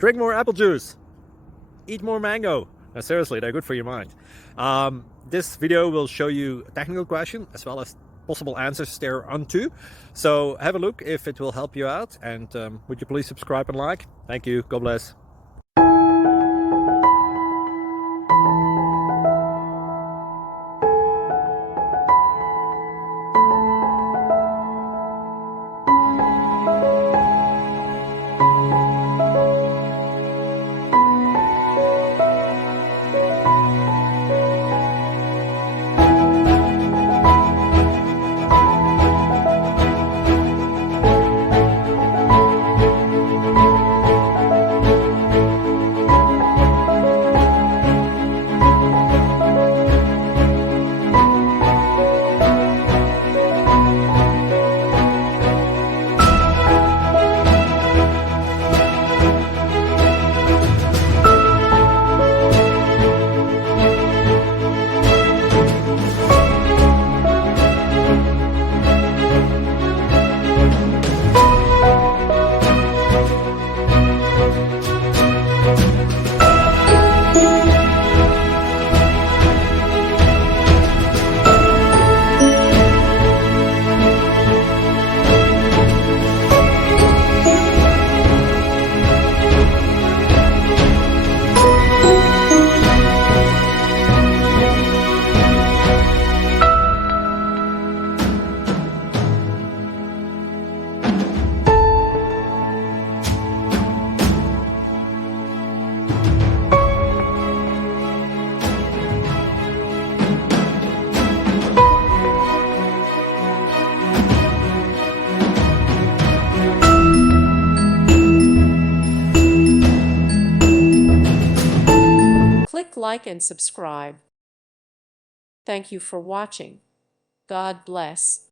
Drink more apple juice. Eat more mango. No, seriously, they're good for your mind. This video will show you a technical question as well as possible answers thereunto. So have a look if it will help you out, and would you please subscribe and like? Thank you. God bless. Click like and subscribe. Thank you for watching. God bless.